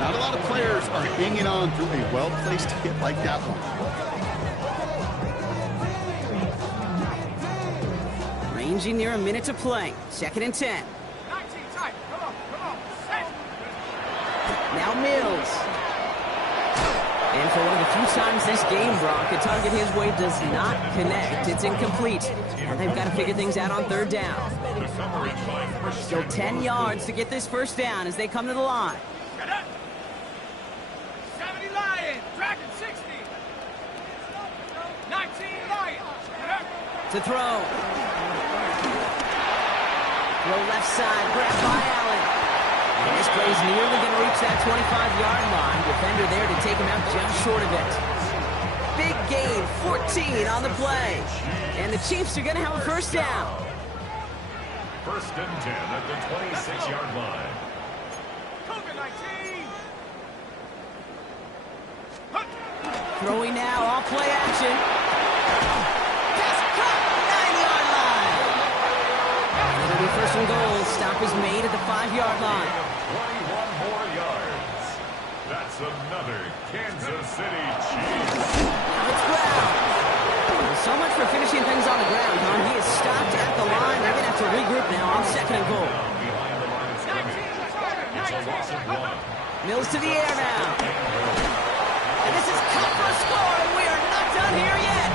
Not a lot of players are hanging on through a well-placed hit like that one. Ranging near a minute to play. 2nd and 10. Now Mills. And for one of the few times this game, Brock, a target his way does not connect. It's incomplete. And they've got to figure things out on 3rd down. Still 10 yards to get this first down as they come to the line. 70 Lions, Dragon 60. 19 Lions. To throw. Throw left side, grabbed by Allen. And this play's nearly going to reach that 25-yard line. Defender there to take him out just short of it. Big gain, 14 on the play. And the Chiefs are going to have a first down. 1st and 10 at the 26-yard line. COVID-19. Throwing now, off play action. Pass caught, 9-yard line. And it'll be 1st and goal. Stop is made at the 5-yard line. 21 more yards. That's another Kansas City Chiefs. Now it's ground. So much for finishing things on the ground, huh? He is stopped at the line. They're going to have to regroup now on 2nd and goal. Behind the line of scrimmage. It's a loss of 1. Mills to the air now. And this is cut for a score, and we are not done here yet.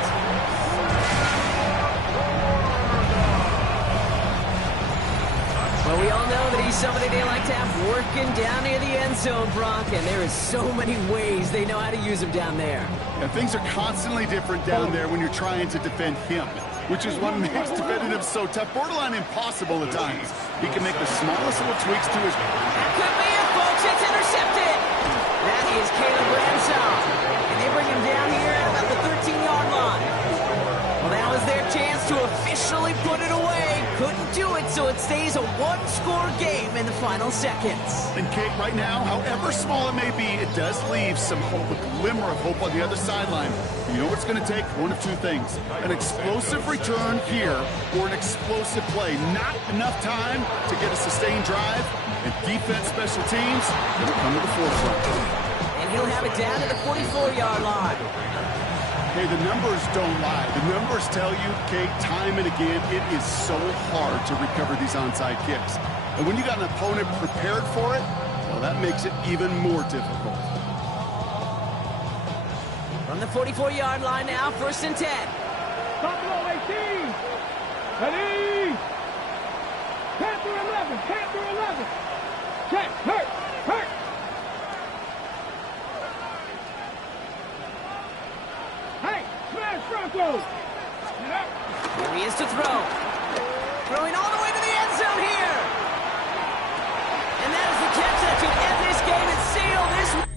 Well, we all know that he's somebody they like to have working down near the end zone, Brock, and there is so many ways they know how to use him down there. And things are constantly different down there when you're trying to defend him, which is what makes defending him so tough, borderline impossible at times. He can make the smallest little tweaks to his... That could be it, folks. It's intercepted. That is Caleb Ransom. And they bring him down here at about the 13-yard line. Well, that was their chance to officially put it away. Couldn't do it, so it stays a one-score game in the final seconds. And Kate, right now, however small it may be, it does leave some hope, a glimmer of hope on the other sideline. You know what's going to take? One of two things. An explosive return here or an explosive play. Not enough time to get a sustained drive, and defense, special teams, will come to the forefront. And he'll have it down to the 44-yard line. Hey, the numbers don't lie. The numbers tell you, Kate, time and again, it is so hard to recover these onside kicks. And when you got an opponent prepared for it, well, that makes it even more difficult. From the 44-yard line now, 1st and 10. Top low 18. Ready. 10 through 11. 10 through 11. Check. Hurt. Hurt. Hey, smash Bronco. Here he is to throw. Throwing all the way to the end zone here. And that is the catch that should end this game and seal this.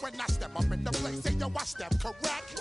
When I step up in the place, say yo, I step correct.